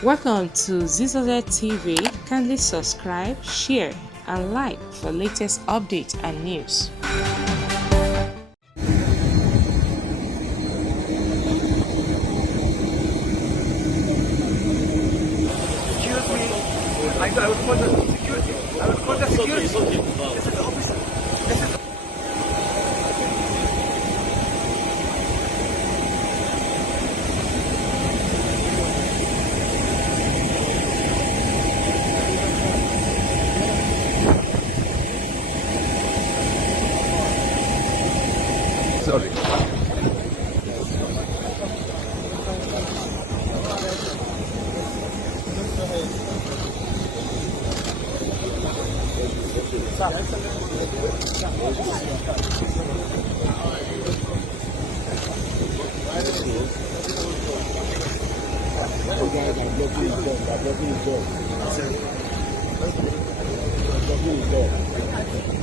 Welcome to Zisodel TV. Kindly subscribe, share, and like for latest updates and news. Excuse me. I would call the security. I would call the security. It's okay. This is the officer. This is sorry. Guys, I'm blocking his door.